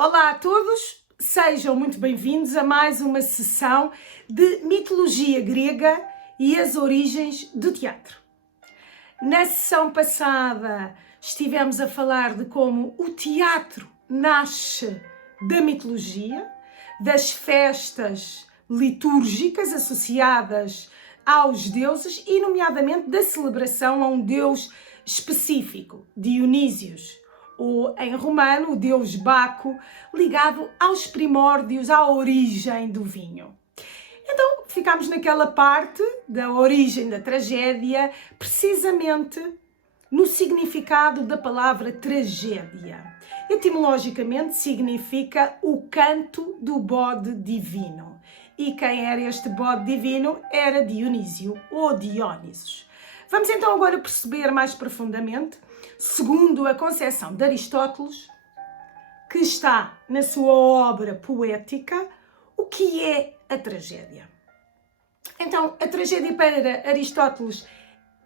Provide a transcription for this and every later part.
Olá a todos, sejam muito bem-vindos a mais uma sessão de mitologia grega e as origens do teatro. Na sessão passada estivemos a falar de como o teatro nasce da mitologia, das festas litúrgicas associadas aos deuses e, nomeadamente, da celebração a um deus específico, Dionísios, ou em romano, o deus Baco, ligado aos primórdios, à origem do vinho. Então, ficámos naquela parte da origem da tragédia, precisamente no significado da palavra tragédia. Etimologicamente, significa o canto do bode divino. E quem era este bode divino? Era Dionísio, ou Diónisos. Vamos então agora perceber mais profundamente, segundo a concepção de Aristóteles, que está na sua obra poética, o que é a tragédia. Então, a tragédia para Aristóteles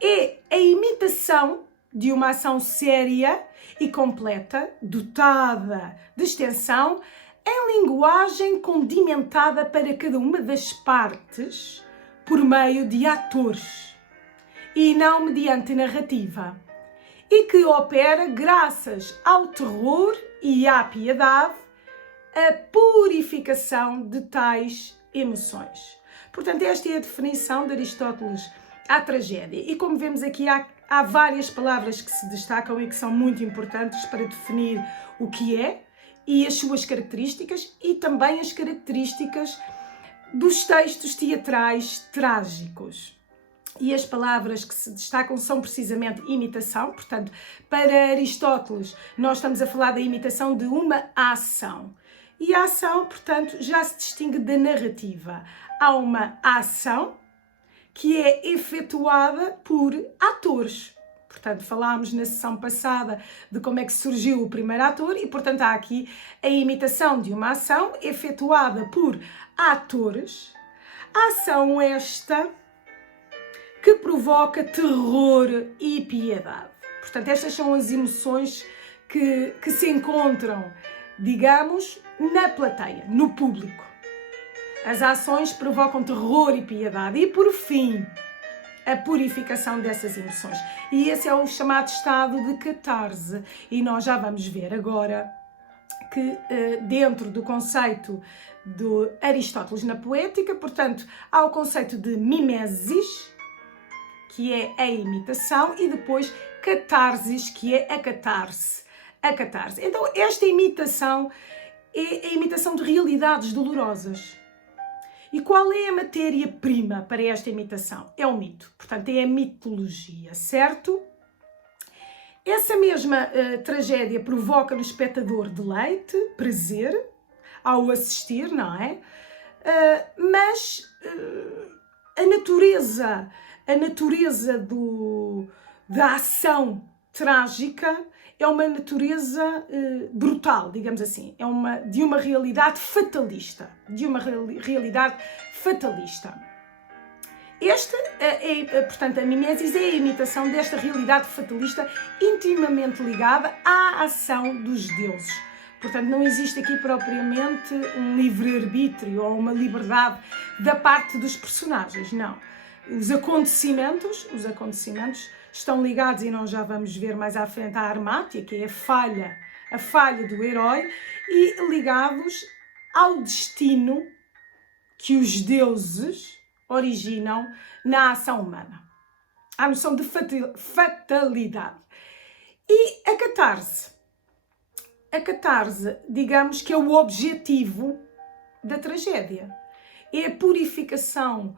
é a imitação de uma ação séria e completa, dotada de extensão, em linguagem condimentada para cada uma das partes por meio de atores e não mediante narrativa, e que opera graças ao terror e à piedade, a purificação de tais emoções. Portanto, esta é a definição de Aristóteles à tragédia. E como vemos aqui, há várias palavras que se destacam e que são muito importantes para definir o que é e as suas características e também as características dos textos teatrais trágicos. E as palavras que se destacam são precisamente imitação, portanto, para Aristóteles nós estamos a falar da imitação de uma ação. E a ação, portanto, já se distingue da narrativa. Há uma ação que é efetuada por atores. Portanto, falámos na sessão passada de como é que surgiu o primeiro ator e, portanto, há aqui a imitação de uma ação efetuada por atores. A ação esta que provoca terror e piedade. Portanto, estas são as emoções que se encontram, digamos, na plateia, no público. As ações provocam terror e piedade e, por fim, a purificação dessas emoções. E esse é o chamado estado de catarse. E nós já vamos ver agora que dentro do conceito de Aristóteles na poética, portanto, há o conceito de mimesis, que é a imitação, e depois catarsis, que é a catarse. A catarse. Então, esta imitação é a imitação de realidades dolorosas. E qual é a matéria-prima para esta imitação? É o mito. Portanto, é a mitologia, certo? Essa mesma tragédia provoca no espectador deleite, prazer, ao assistir, não é? Mas a natureza da ação trágica é uma natureza brutal, digamos assim, de uma realidade fatalista, Portanto, a mimesis é a imitação desta realidade fatalista intimamente ligada à ação dos deuses. Portanto, não existe aqui propriamente um livre-arbítrio ou uma liberdade da parte dos personagens, não. Os acontecimentos estão ligados, e nós já vamos ver mais à frente, à armátia, que é a falha do herói, e ligados ao destino que os deuses originam na ação humana. Há a noção de fatalidade. E a catarse, digamos que é o objetivo da tragédia. É a purificação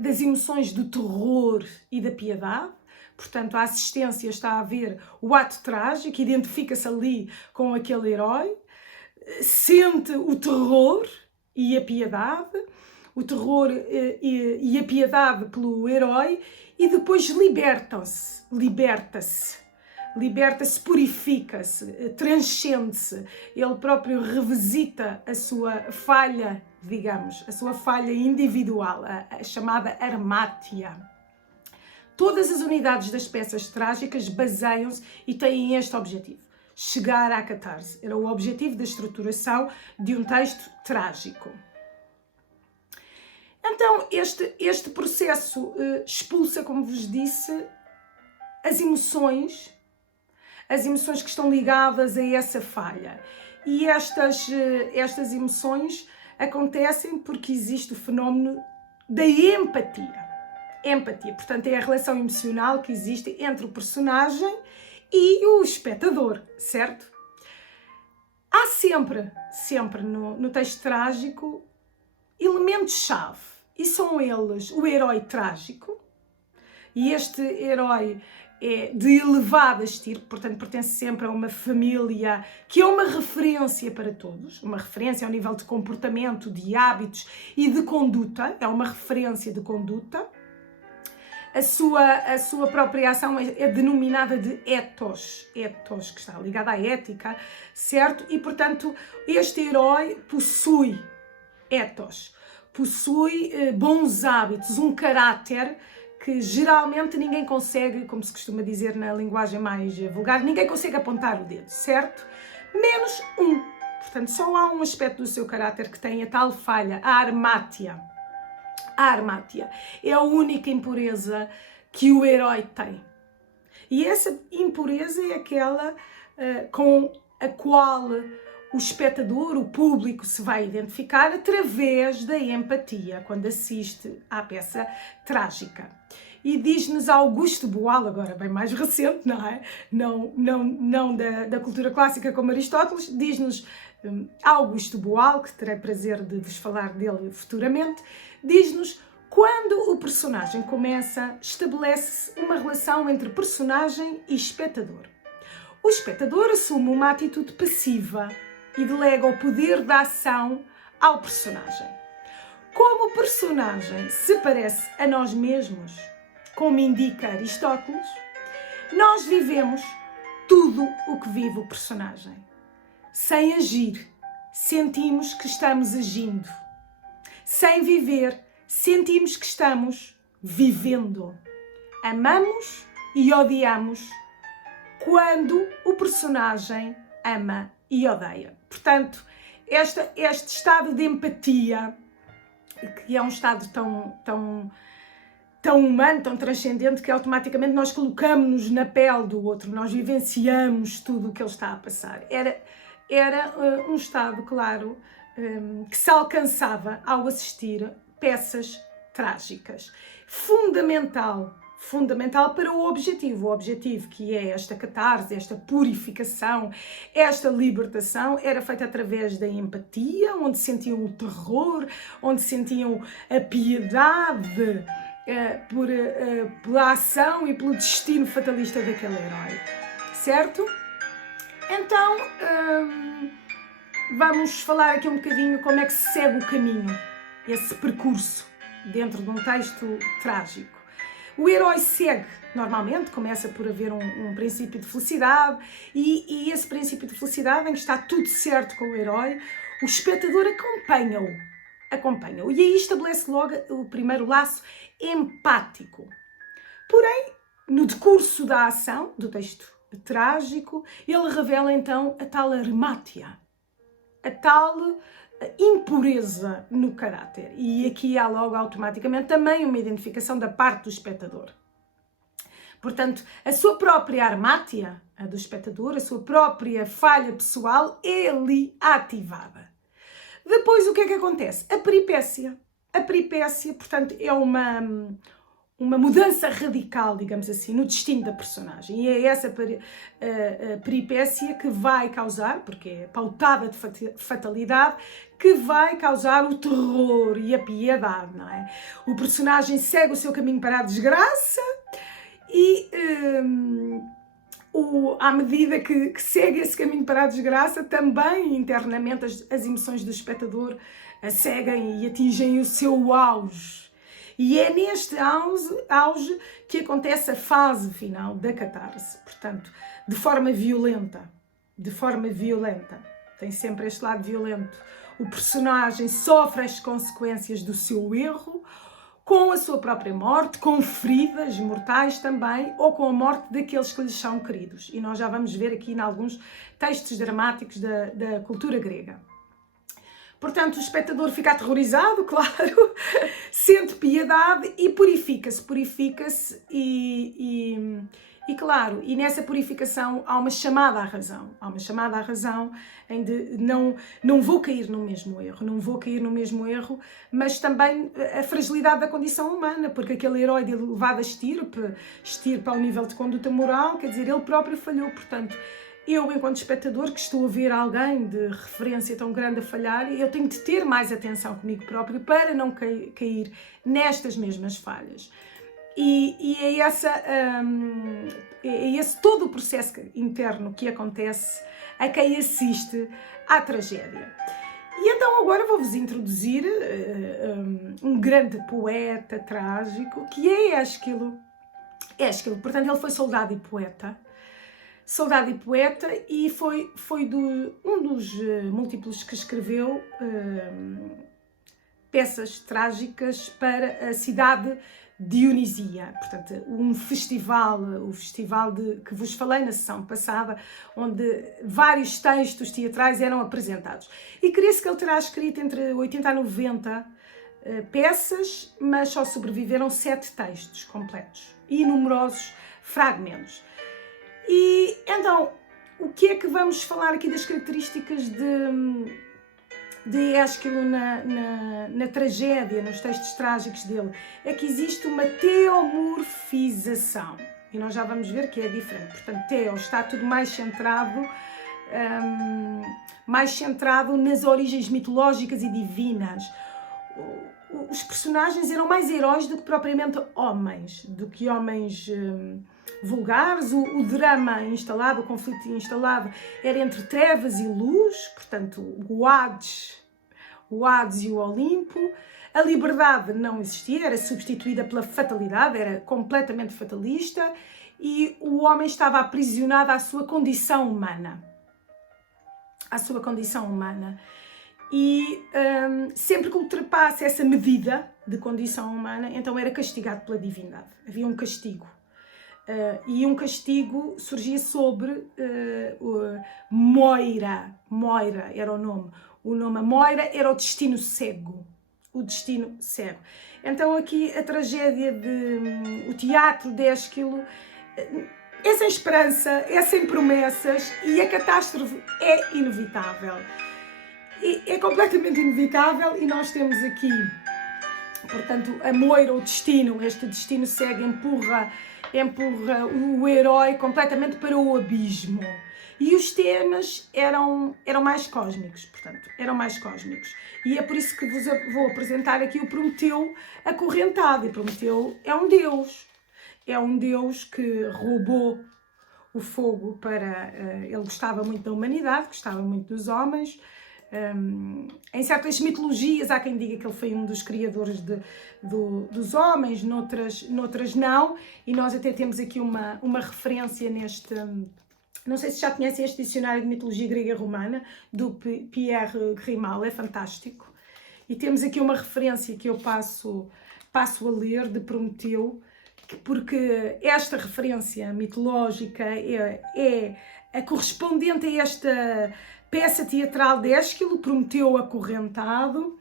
das emoções do terror e da piedade. Portanto, a assistência está a ver o ato trágico, identifica-se ali com aquele herói, sente o terror e a piedade, o terror e a piedade pelo herói, e depois liberta-se, purifica-se, transcende-se. Ele próprio revisita a sua falha, digamos, a sua falha individual, a chamada armátia. Todas as unidades das peças trágicas baseiam-se e têm este objetivo: chegar à catarse. Era o objetivo da estruturação de um texto trágico. Então, este processo expulsa, como vos disse, as emoções que estão ligadas a essa falha. E estas emoções acontecem porque existe o fenómeno da empatia. Empatia, portanto, é a relação emocional que existe entre o personagem e o espectador, certo? Há sempre no texto trágico elementos-chave, e são eles o herói trágico, e este herói é de elevada estirpe, portanto pertence sempre a uma família que é uma referência para todos, uma referência ao nível de comportamento, de hábitos e de conduta, é uma referência de conduta. A sua própria ação é denominada de ethos, que está ligada à ética, certo? E portanto este herói possui ethos, possui bons hábitos, um caráter que geralmente ninguém consegue, como se costuma dizer na linguagem mais vulgar, ninguém consegue apontar o dedo, certo? Menos um. Portanto, só há um aspecto do seu caráter que tem a tal falha, a armátia. A armátia é a única impureza que o herói tem. E essa impureza é aquela com a qual o espectador, o público, se vai identificar através da empatia, quando assiste à peça trágica. E diz-nos Augusto Boal, agora bem mais recente, não é? Não da cultura clássica como Aristóteles, diz-nos Augusto Boal, que terei prazer de vos falar dele futuramente, diz-nos: quando o personagem começa, estabelece-se uma relação entre personagem e espectador. O espectador assume uma atitude passiva e delega o poder da ação ao personagem. Como o personagem se parece a nós mesmos, como indica Aristóteles, nós vivemos tudo o que vive o personagem. Sem agir, sentimos que estamos agindo. Sem viver, sentimos que estamos vivendo. Amamos e odiamos quando o personagem ama e odeia. Portanto, este estado de empatia, que é um estado tão humano, tão transcendente, que automaticamente nós colocamos-nos na pele do outro, nós vivenciamos tudo o que ele está a passar. Era um estado, claro, que se alcançava ao assistir peças trágicas. Fundamental para o objetivo que é esta catarse, esta purificação, esta libertação, era feita através da empatia, onde sentiam o terror, onde sentiam a piedade pela ação e pelo destino fatalista daquele herói, certo? Então, vamos falar aqui um bocadinho como é que se segue o caminho, esse percurso dentro de um texto trágico. O herói segue, normalmente, começa por haver um princípio de felicidade e esse princípio de felicidade em que está tudo certo com o herói, o espectador acompanha-o. E aí estabelece logo o primeiro laço empático. Porém, no decurso da ação, do texto trágico, ele revela então a tal armátia, a tal impureza no caráter. E aqui há logo automaticamente também uma identificação da parte do espectador. Portanto, a sua própria armátia, a do espectador, a sua própria falha pessoal é ali ativada. Depois o que é que acontece? A peripécia. A peripécia, portanto, é uma mudança radical, digamos assim, no destino da personagem. E é essa peripécia que vai causar, porque é pautada de fatalidade, que vai causar o terror e a piedade, não é? O personagem segue o seu caminho para a desgraça e, à medida que segue esse caminho para a desgraça, também internamente as emoções do espectador seguem e atingem o seu auge. E é neste auge que acontece a fase final da catarse, portanto, de forma violenta. Tem sempre este lado violento. O personagem sofre as consequências do seu erro, com a sua própria morte, com feridas mortais também, ou com a morte daqueles que lhes são queridos. E nós já vamos ver aqui em alguns textos dramáticos da cultura grega. Portanto, o espectador fica aterrorizado, claro, sente piedade e purifica-se e claro, e nessa purificação há uma chamada à razão em de não vou cair no mesmo erro, mas também a fragilidade da condição humana, porque aquele herói de elevada estirpe ao nível de conduta moral, quer dizer, ele próprio falhou, portanto, eu, enquanto espectador, que estou a ver alguém de referência tão grande a falhar, eu tenho de ter mais atenção comigo próprio para não cair nestas mesmas falhas. E é esse todo o processo interno que acontece a quem assiste à tragédia. E então agora vou-vos introduzir um grande poeta trágico, que é Ésquilo. Portanto, ele foi soldado e poeta, e foi um dos múltiplos que escreveu peças trágicas para a cidade Dionisia, portanto, o festival que vos falei na sessão passada, onde vários textos teatrais eram apresentados. E crê-se que ele terá escrito entre 80 a 90 peças, mas só sobreviveram 7 textos completos e numerosos fragmentos. E então, o que é que vamos falar aqui das características de Ésquilo na tragédia, nos textos trágicos dele? É que existe uma teomorfização, e nós já vamos ver que é diferente. Portanto, teo está tudo mais centrado nas origens mitológicas e divinas. Os personagens eram mais heróis do que propriamente homens, vulgares. O drama instalado, o conflito instalado era entre trevas e luz, portanto o Hades e o Olimpo. A liberdade não existia, era substituída pela fatalidade, era completamente fatalista, e o homem estava aprisionado à sua condição humana. E sempre que ultrapasse essa medida de condição humana, então era castigado pela divindade. Havia um castigo. E um castigo surgia sobre Moira. Moira era o nome. O nome Moira era o destino cego. Então aqui a tragédia o teatro de Ésquilo é sem esperança, é sem promessas, e a catástrofe é inevitável. É completamente inevitável, e nós temos aqui, portanto, a Moira, o destino, este destino cego empurra o herói completamente para o abismo. E os temas eram mais cósmicos, E é por isso que vos vou apresentar aqui o Prometeu acorrentado. E Prometeu é um deus. É um deus que roubou o fogo ele gostava muito da humanidade, gostava muito dos homens. Em certas mitologias há quem diga que ele foi um dos criadores dos homens, noutras não, e nós até temos aqui uma referência neste, não sei se já conhecem este dicionário de mitologia grega e romana do Pierre Grimal, é fantástico, e temos aqui uma referência que eu passo a ler de Prometeu, porque esta referência mitológica é a correspondente a esta peça teatral de Ésquilo, Prometeu acorrentado,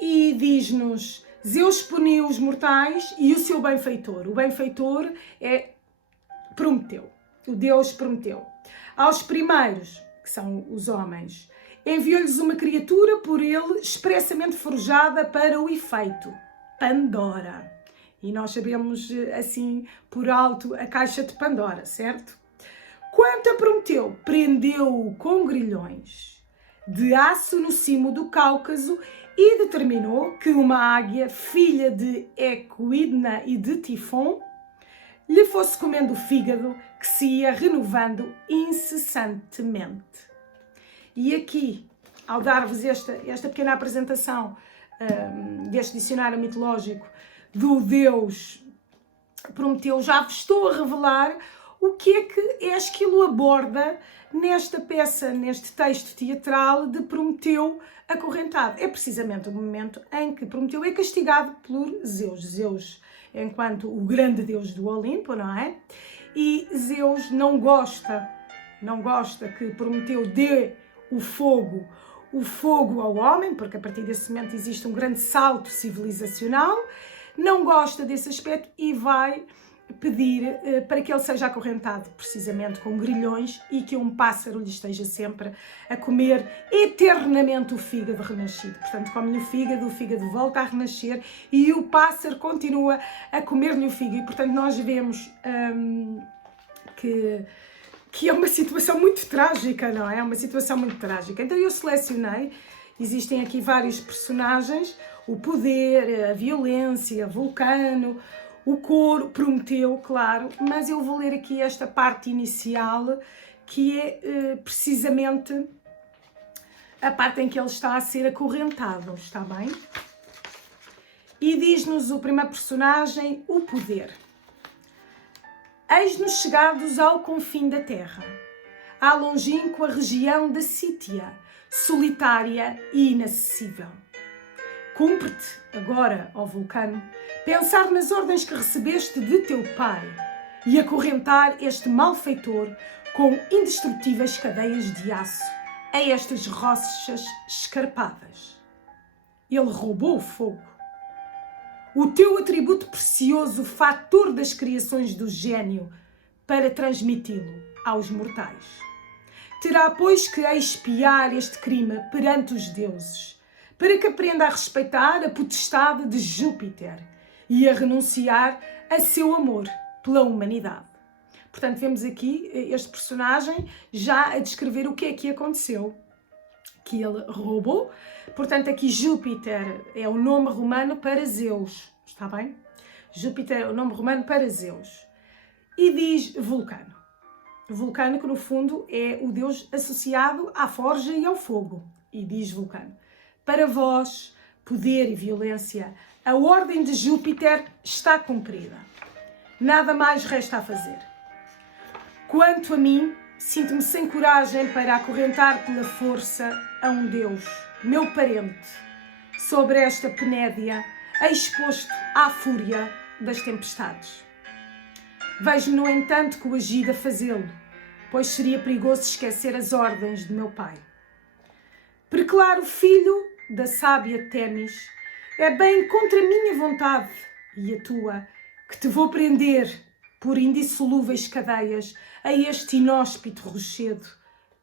e diz-nos: Zeus puniu os mortais e o seu benfeitor. O benfeitor é Prometeu, o deus Prometeu. Aos primeiros, que são os homens, enviou-lhes uma criatura por ele expressamente forjada para o efeito, Pandora. E nós sabemos, assim, por alto, a caixa de Pandora, certo? Quanto a Prometeu, prendeu-o com grilhões de aço no cimo do Cáucaso e determinou que uma águia, filha de Equidna e de Tifon, lhe fosse comendo o fígado, que se ia renovando incessantemente. E aqui, ao dar-vos esta pequena apresentação deste dicionário mitológico do deus Prometeu, já vos estou a revelar o que é que Ésquilo aborda nesta peça, neste texto teatral de Prometeu acorrentado. É precisamente o momento em que Prometeu é castigado por Zeus. Zeus, enquanto o grande deus do Olimpo, não é? E Zeus não gosta que Prometeu dê o fogo ao homem, porque a partir desse momento existe um grande salto civilizacional, não gosta desse aspecto e vai pedir para que ele seja acorrentado precisamente com grilhões e que um pássaro lhe esteja sempre a comer eternamente o fígado renascido. Portanto, come-lhe o fígado volta a renascer e o pássaro continua a comer-lhe o fígado. E, portanto, nós vemos que é uma situação muito trágica, não é? É uma situação muito trágica. Então eu selecionei, existem aqui vários personagens, o poder, a violência, Vulcano, o coro, Prometeu, claro, mas eu vou ler aqui esta parte inicial, que é precisamente a parte em que ele está a ser acorrentado, está bem? E diz-nos o primeiro personagem, o poder. Eis-nos chegados ao confim da terra, à longínqua região da Sítia, solitária e inacessível. Cumpre-te agora, ó Vulcano, pensar nas ordens que recebeste de teu pai e acorrentar este malfeitor com indestrutíveis cadeias de aço a estas rochas escarpadas. Ele roubou o fogo, o teu atributo precioso, fator das criações do gênio, para transmiti-lo aos mortais. Terá, pois, que expiar este crime perante os deuses, para que aprenda a respeitar a potestade de Júpiter e a renunciar a seu amor pela humanidade. Portanto, vemos aqui este personagem já a descrever o que é que aconteceu, que ele roubou. Portanto, aqui Júpiter é o nome romano para Zeus, está bem? Júpiter é o nome romano para Zeus. E diz Vulcano. Vulcano, que no fundo é o deus associado à forja e ao fogo. E diz Vulcano: para vós, poder e violência, a ordem de Júpiter está cumprida. Nada mais resta a fazer. Quanto a mim, sinto-me sem coragem para acorrentar pela força a um deus, meu parente, sobre esta penédia, exposto à fúria das tempestades. Vejo-me, no entanto, coagido a fazê-lo, pois seria perigoso esquecer as ordens de meu pai. Preclaro, filho da sábia Temis, é bem contra a minha vontade e a tua que te vou prender por indissolúveis cadeias a este inóspito rochedo,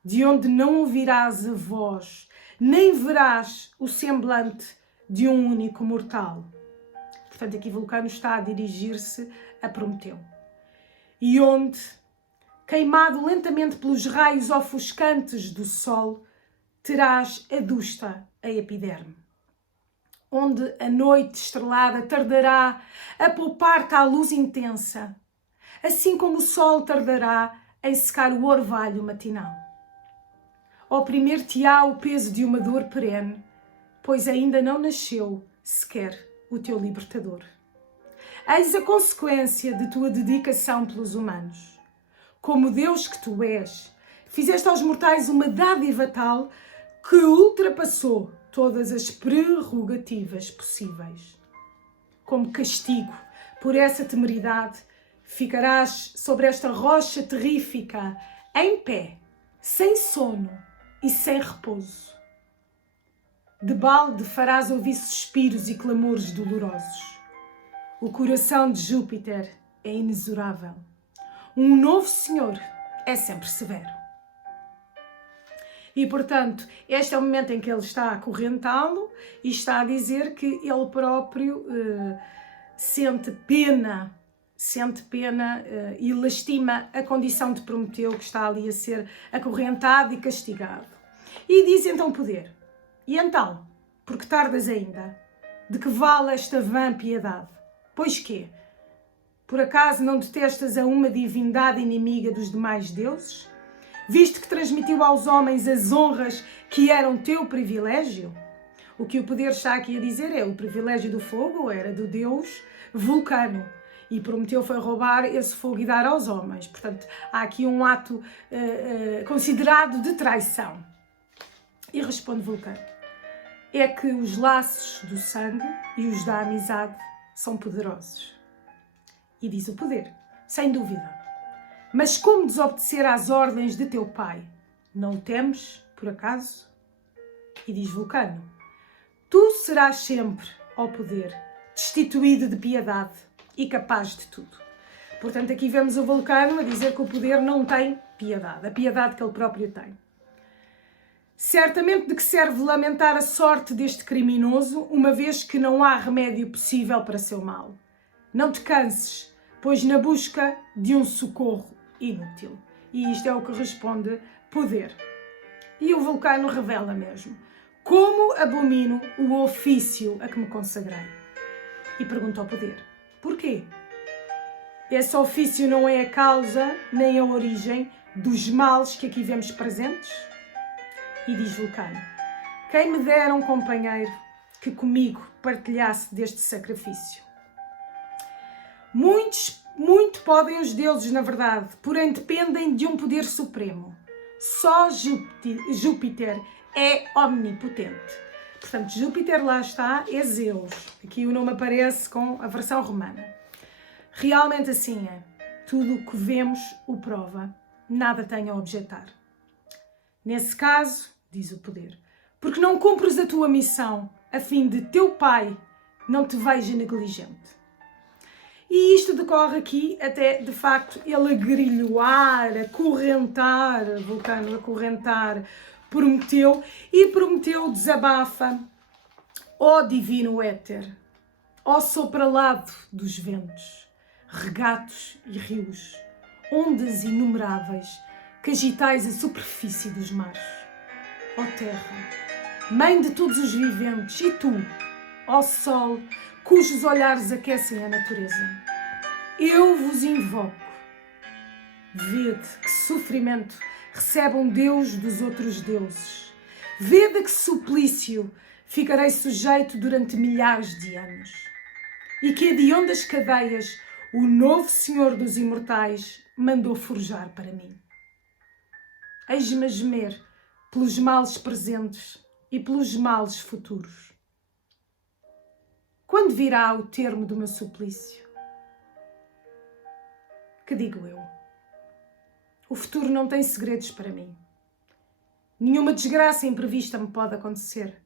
de onde não ouvirás a voz, nem verás o semblante de um único mortal. Portanto, aqui Vulcano está a dirigir-se a Prometeu. E onde, queimado lentamente pelos raios ofuscantes do sol, terás adusta a epiderme. Onde a noite estrelada tardará a poupar-te à luz intensa, assim como o sol tardará em secar o orvalho matinal. Oprimir-te-á o peso de uma dor perene, pois ainda não nasceu sequer o teu libertador. Eis a consequência de tua dedicação pelos humanos. Como Deus que tu és, fizeste aos mortais uma dádiva tal que ultrapassou todas as prerrogativas possíveis. Como castigo por essa temeridade, ficarás sobre esta rocha terrífica, em pé, sem sono e sem repouso. De balde farás ouvir suspiros e clamores dolorosos. O coração de Júpiter é inexorável. Um novo senhor é sempre severo. E, portanto, este é o momento em que ele está a acorrentá-lo e está a dizer que ele próprio sente pena e lastima a condição de Prometeu, que está ali a ser acorrentado e castigado. E diz então poder: e então, porque tardas ainda? De que vale esta vã piedade? Pois quê? Por acaso não detestas a uma divindade inimiga dos demais deuses? Visto que transmitiu aos homens as honras que eram teu privilégio? O que o poder está aqui a dizer é: o privilégio do fogo era do deus Vulcano, E Prometeu foi roubar esse fogo e dar aos homens. Portanto, há aqui um ato considerado de traição. E responde Vulcano: é que os laços do sangue e os da amizade são poderosos. E diz o poder, sem dúvida. Mas como desobedecer às ordens de teu pai? Não o temes, por acaso? E diz Vulcano: tu serás sempre, ó poder, destituído de piedade e capaz de tudo. Portanto, aqui vemos o Vulcano a dizer que o poder não tem piedade, a piedade que ele próprio tem. Certamente de que serve lamentar a sorte deste criminoso, uma vez que não há remédio possível para seu mal. Não te canses, pois na busca de um socorro inútil. E isto é o que responde poder. E o Vulcano revela mesmo: como abomino o ofício a que me consagrei. E pergunta ao poder: porquê? Esse ofício não é a causa nem a origem dos males que aqui vemos presentes? E diz Vulcano: quem me dera um companheiro que comigo partilhasse deste sacrifício. Muito podem os deuses, na verdade, porém dependem de um poder supremo. Só Júpiter é omnipotente. Portanto, Júpiter, lá está, é Zeus. Aqui o nome aparece com a versão romana. Realmente assim é. Tudo o que vemos o prova. Nada tem a objetar. Nesse caso, diz o poder, porque não cumpres a tua missão, a fim de teu pai não te veja negligente. E isto decorre aqui até, de facto, ele agrilhoar, acorrentar, Vulcano acorrentar Prometeu, e Prometeu desabafa: ó divino éter, ó sopralado dos ventos, regatos e rios, ondas inumeráveis que agitais a superfície dos mares. Ó terra, mãe de todos os viventes, e tu, ó sol, cujos olhares aquecem a natureza, eu vos invoco. Vede que sofrimento recebe um Deus dos outros deuses. Vede que suplício ficarei sujeito durante milhares de anos. E que hediondas cadeias o novo Senhor dos imortais mandou forjar para mim. Eis-me a gemer pelos males presentes e pelos males futuros. Quando virá o termo do meu suplício? Que digo eu? O futuro não tem segredos para mim. Nenhuma desgraça imprevista me pode acontecer.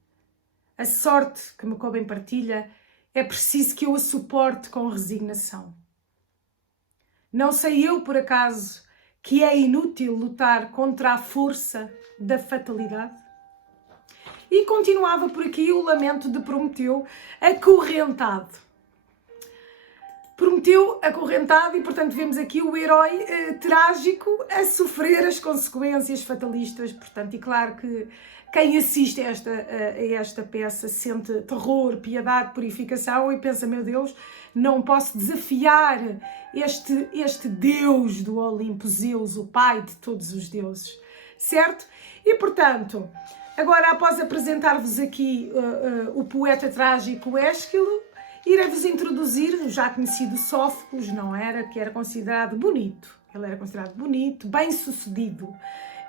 A sorte que me coube em partilha é preciso que eu a suporte com resignação. Não sei eu, por acaso, que é inútil lutar contra a força da fatalidade? E continuava por aqui o lamento de Prometeu acorrentado. Prometeu acorrentado e, portanto, vemos aqui o herói trágico a sofrer as consequências fatalistas. Portanto, e claro que quem assiste a esta peça sente terror, piedade, purificação e pensa: meu Deus, não posso desafiar este Deus do Olimpo, Zeus, o pai de todos os deuses, certo? E, portanto, agora, após apresentar-vos aqui o poeta trágico Ésquilo, irei-vos introduzir o já conhecido Sófocles, não era? Que era considerado bonito. Ele era considerado bonito, bem-sucedido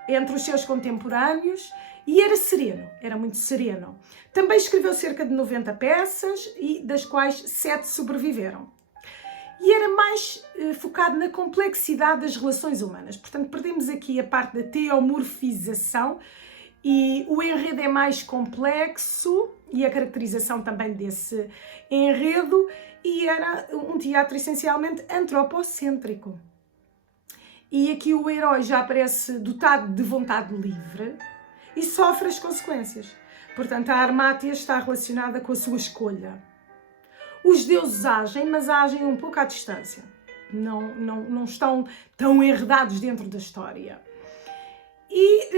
entre os seus contemporâneos e era sereno, era muito sereno. Também escreveu cerca de 90 peças, e das quais 7 sobreviveram. E era mais focado na complexidade das relações humanas. Portanto, perdemos aqui a parte da teomorfização e o enredo é mais complexo e a caracterização também desse enredo, e era um teatro essencialmente antropocêntrico. E aqui o herói já aparece dotado de vontade livre e sofre as consequências. Portanto, a Armátia está relacionada com a sua escolha. Os deuses agem, mas agem um pouco à distância. Não estão tão enredados dentro da história. E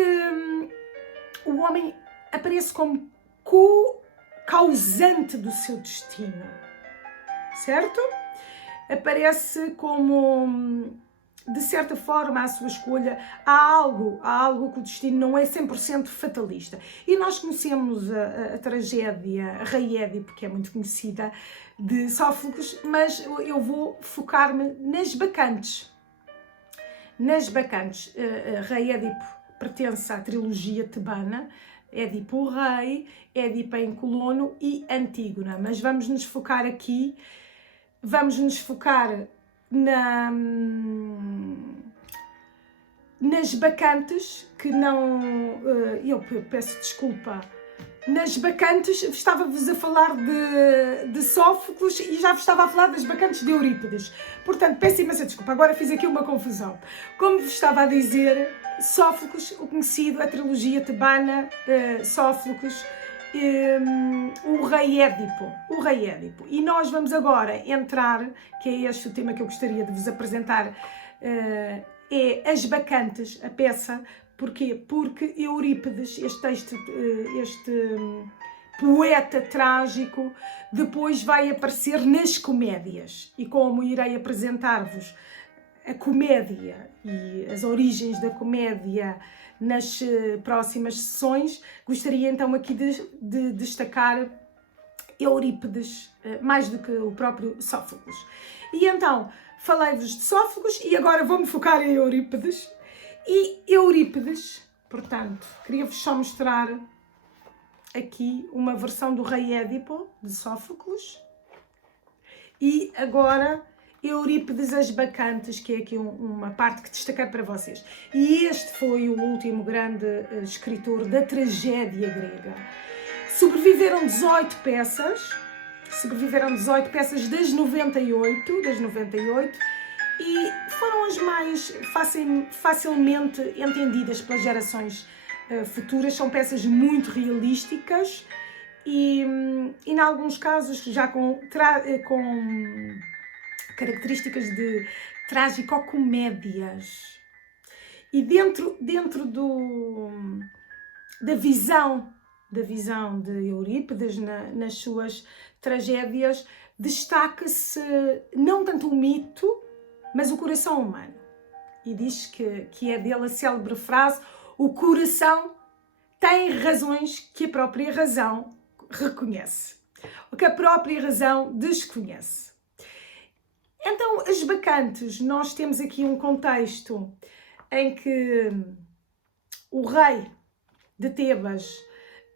o homem aparece como co-causante do seu destino, certo? Aparece como de certa forma, à sua escolha, há algo que o destino não é 100% fatalista. E nós conhecemos a tragédia, a Rei Édipo, que é muito conhecida, de Sófocles, mas eu vou focar-me nas bacantes. Nas bacantes, Rei Édipo pertence à trilogia tebana, Édipo o Rei, Édipo em Colono e Antígona. Mas vamos nos focar aqui, nas bacantes, que não... eu peço desculpa. Nas bacantes, estava-vos a falar de Sófocles e já vos estava a falar das bacantes de Eurípides. Portanto, peço imensa desculpa, agora fiz aqui uma confusão. Como vos estava a dizer, Sófocles, o conhecido, a trilogia tebana, Sófocles, o Rei Édipo. E nós vamos agora entrar, que é este o tema que eu gostaria de vos apresentar, é As Bacantes, a peça. Porquê? Porque Eurípides, este poeta trágico, depois vai aparecer nas comédias. E como irei apresentar-vos a comédia e as origens da comédia nas próximas sessões, gostaria então aqui de destacar Eurípides, mais do que o próprio Sófocles. E então, falei-vos de Sófocles e agora vou-me focar em Eurípides. E Eurípides, portanto, queria-vos só mostrar aqui uma versão do Rei Édipo, de Sófocles. E agora Eurípides As Bacantes, que é aqui uma parte que destaquei para vocês. E este foi o último grande escritor da tragédia grega. Sobreviveram 18 peças das 98, e foram as mais facilmente entendidas pelas gerações futuras. São peças muito realísticas e em alguns casos já com características de tragicocomédias. E dentro da visão de Eurípides nas suas tragédias, destaca-se não tanto o mito, mas o coração humano. E diz que é dele a célebre frase: o coração tem razões que a própria razão reconhece, o que a própria razão desconhece. Então, As Bacantes, nós temos aqui um contexto em que o rei de Tebas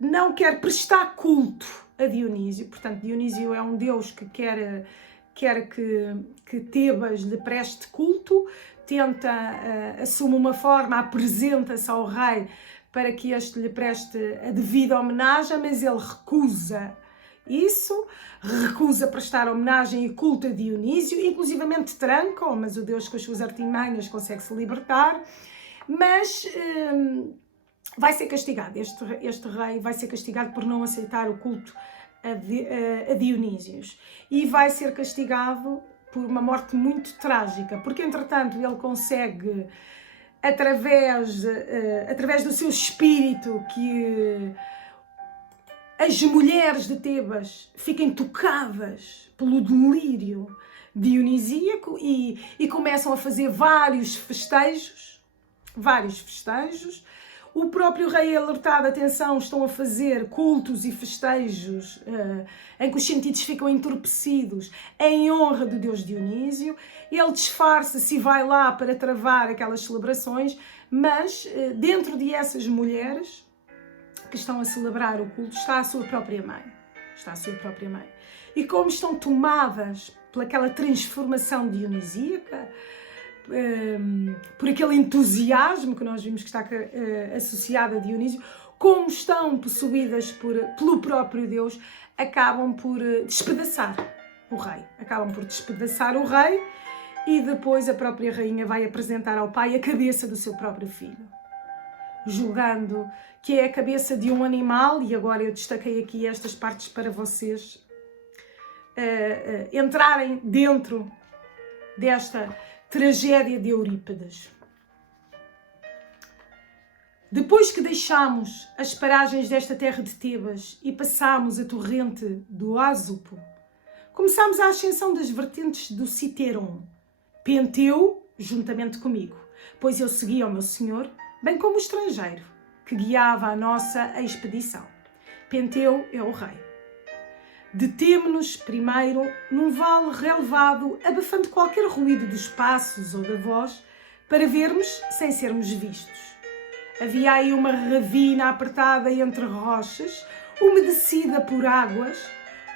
não quer prestar culto a Dionísio. Portanto, Dionísio é um deus que quer que Tebas lhe preste culto, assume uma forma, apresenta-se ao rei para que este lhe preste a devida homenagem, mas ele recusa prestar homenagem e culto a Dionísio, inclusivamente tranca-o, mas o deus com as suas artimanhas consegue-se libertar, mas vai ser castigado, este rei vai ser castigado por não aceitar o culto a Dionísios, e vai ser castigado por uma morte muito trágica, porque entretanto ele consegue, através do seu espírito, que as mulheres de Tebas fiquem tocadas pelo delírio dionisíaco e começam a fazer vários festejos. O próprio rei, alertado, atenção, estão a fazer cultos e festejos em que os sentidos ficam entorpecidos em honra do deus Dionísio. Ele disfarça-se e vai lá para travar aquelas celebrações, mas dentro de essas mulheres que estão a celebrar o culto está a sua própria mãe. E como estão tomadas pelaquela transformação dionisíaca, por aquele entusiasmo que nós vimos que está associado a Dionísio, como estão possuídas pelo próprio Deus, acabam por despedaçar o rei, e depois a própria rainha vai apresentar ao pai a cabeça do seu próprio filho, julgando que é a cabeça de um animal. E agora eu destaquei aqui estas partes para vocês entrarem dentro desta tragédia de Eurípides. Depois que deixamos as paragens desta terra de Tebas e passamos a torrente do Ásopo, começamos a ascensão das vertentes do Citeron, Penteu juntamente comigo, pois eu seguia o meu senhor, bem como o estrangeiro, que guiava a nossa expedição. Penteu é o rei. Detemo-nos primeiro num vale relevado, abafando qualquer ruído dos passos ou da voz, para vermos sem sermos vistos. Havia aí uma ravina apertada entre rochas, umedecida por águas,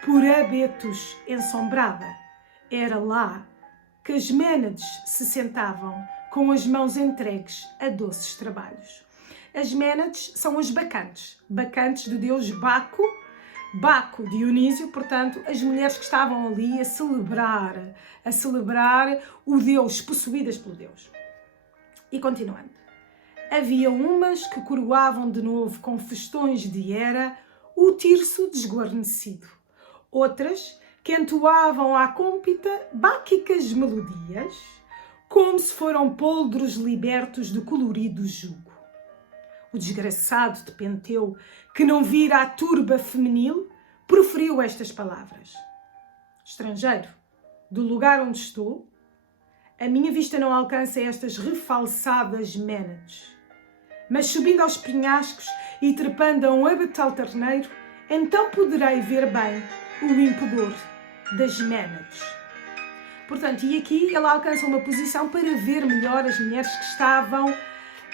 por abetos ensombrada. Era lá que as Mênades se sentavam, com as mãos entregues a doces trabalhos. As Mênades são as bacantes do deus Baco, Dionísio, portanto, as mulheres que estavam ali a celebrar o deus, possuídas pelo deus. E continuando. Havia umas que coroavam de novo com festões de Hera o tirso desguarnecido. Outras que entoavam à cômpita báquicas melodias, como se foram poldros libertos do colorido jugo. O desgraçado de Penteu, que não vira a turba feminil, proferiu estas palavras. Estrangeiro, do lugar onde estou, a minha vista não alcança estas refalsadas Mênades. Mas subindo aos penhascos e trepando a um abetal terneiro, então poderei ver bem o impudor das Mênades. Portanto, e aqui ele alcança uma posição para ver melhor as mulheres que estavam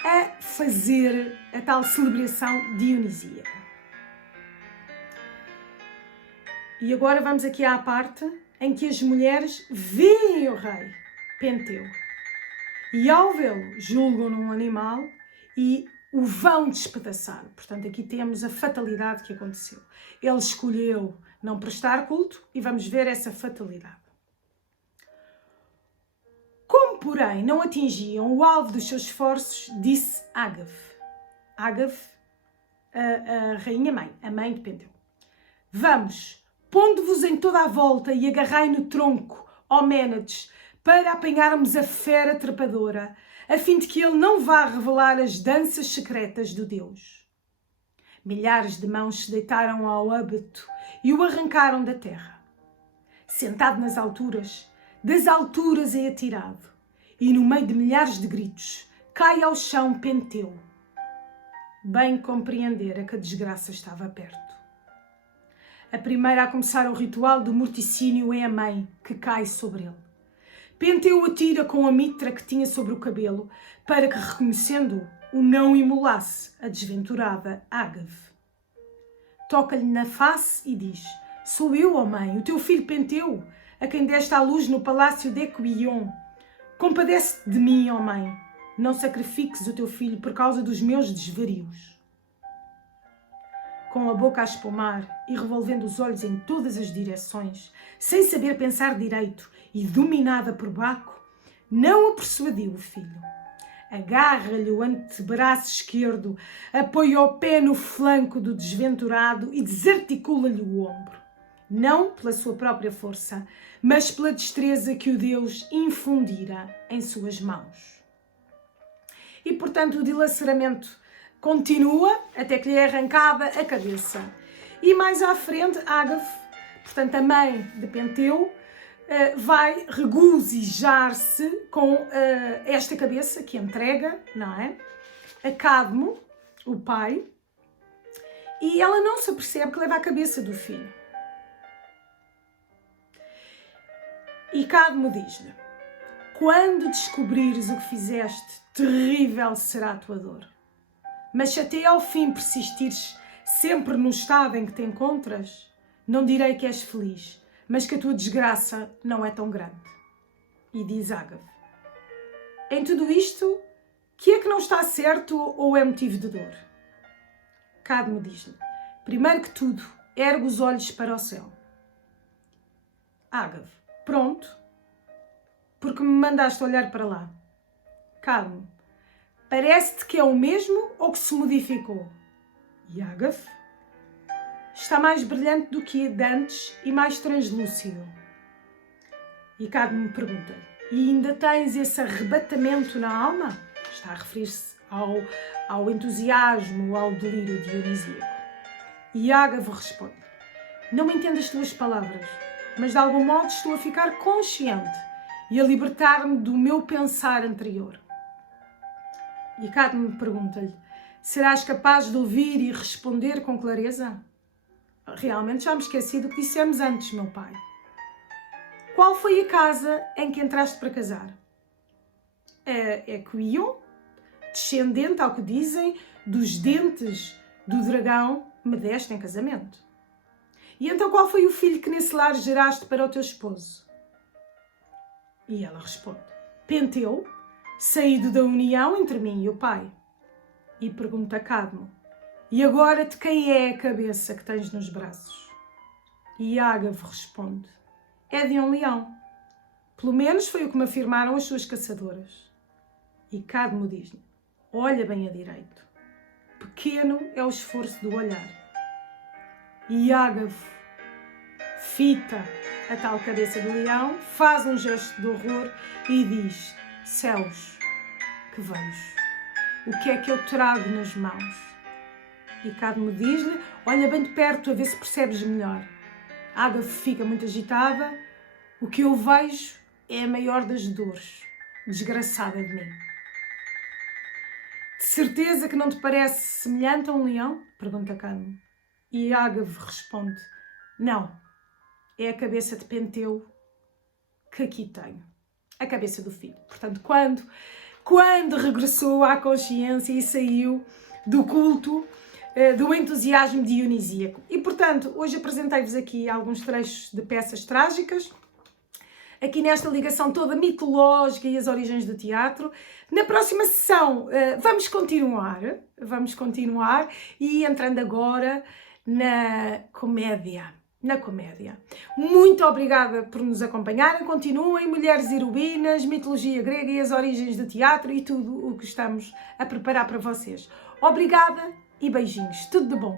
a fazer a tal celebração dionisíaca. E agora vamos aqui à parte em que as mulheres veem o rei Penteu. E ao vê-lo, julgam num animal e o vão despedaçar. Portanto, aqui temos a fatalidade que aconteceu. Ele escolheu não prestar culto e vamos ver essa fatalidade. Como, porém, não atingiam o alvo dos seus esforços, disse Ágave. Ágave, a rainha-mãe, a mãe de Penteu. Vamos, pondo-vos em toda a volta e agarrai no tronco, ó Mênades, para apanharmos a fera trepadora, a fim de que ele não vá revelar as danças secretas do Deus. Milhares de mãos se deitaram ao ábato e o arrancaram da terra. Sentado nas alturas, das alturas é atirado, e no meio de milhares de gritos, cai ao chão Penteu. Bem compreendera que a desgraça estava perto. A primeira a começar o ritual do morticínio é a mãe, que cai sobre ele. Penteu atira com a mitra que tinha sobre o cabelo, para que, reconhecendo-o, o não imolasse a desventurada Ágave. Toca-lhe na face e diz: Sou eu, ó mãe, o teu filho Penteu, a quem deste à luz no palácio de Equion. Compadece-te de mim, ó mãe, não sacrifiques o teu filho por causa dos meus desvarios. Com a boca a espumar e revolvendo os olhos em todas as direções, sem saber pensar direito e dominada por Baco, não a persuadiu o filho. Agarra-lhe o antebraço esquerdo, apoia o pé no flanco do desventurado e desarticula-lhe o ombro. Não pela sua própria força, mas pela destreza que o Deus infundira em suas mãos. E, portanto, o dilaceramento continua até que lhe é arrancada a cabeça. E mais à frente, Ágave, portanto a mãe de Penteu, vai regozijar-se com esta cabeça que entrega, não é? A Cadmo, o pai, e ela não se apercebe que leva a cabeça do filho. E Cadmo diz-lhe: quando descobrires o que fizeste, terrível será a tua dor. Mas se até ao fim persistires sempre no estado em que te encontras, não direi que és feliz, mas que a tua desgraça não é tão grande. E diz Ágave: em tudo isto, que é que não está certo ou é motivo de dor? Cadmo diz-lhe: primeiro que tudo, ergue os olhos para o céu. Ágave: pronto, porque me mandaste olhar para lá. Cadmo: parece-te que é o mesmo ou que se modificou? E Ágave: está mais brilhante do que antes e mais translúcido. E Cadmo pergunta-lhe: e ainda tens esse arrebatamento na alma? Está a referir-se ao entusiasmo, ao delírio dionisíaco. E Ágave responde: não entendo as tuas palavras, mas de algum modo estou a ficar consciente e a libertar-me do meu pensar anterior. E Cadmo pergunta-lhe: serás capaz de ouvir e responder com clareza? Realmente já me esqueci do que dissemos antes, meu pai. Qual foi a casa em que entraste para casar? É Quion, descendente, ao que dizem, dos dentes do dragão, me deste em casamento. E então qual foi o filho que nesse lar geraste para o teu esposo? E ela responde: Penteu, saído da união entre mim e o pai. E pergunta a Cadmo: e agora de quem é a cabeça que tens nos braços? E Ágave responde: é de um leão. Pelo menos foi o que me afirmaram as suas caçadoras. E Cadmo diz-lhe: olha bem a direito. Pequeno é o esforço do olhar. E Ágave fita a tal cabeça do leão, faz um gesto de horror e diz: céus, que vejo? O que é que eu trago nas mãos? E Cadmo diz-lhe: olha bem de perto a ver se percebes melhor. Ágave fica muito agitada. O que eu vejo é a maior das dores, desgraçada de mim. De certeza que não te parece semelhante a um leão? Pergunta Cadmo. E Ágave responde: não, é a cabeça de Penteu que aqui tenho. A cabeça do filho. Portanto, quando regressou à consciência e saiu do culto, do entusiasmo dionisíaco. E, portanto, hoje apresentei-vos aqui alguns trechos de peças trágicas, aqui nesta ligação toda mitológica e as origens do teatro. Na próxima sessão vamos continuar e entrando agora na comédia. Muito obrigada por nos acompanharem. Continuem, Mulheres Heroínas, mitologia grega e as origens do teatro e tudo o que estamos a preparar para vocês. Obrigada e beijinhos. Tudo de bom.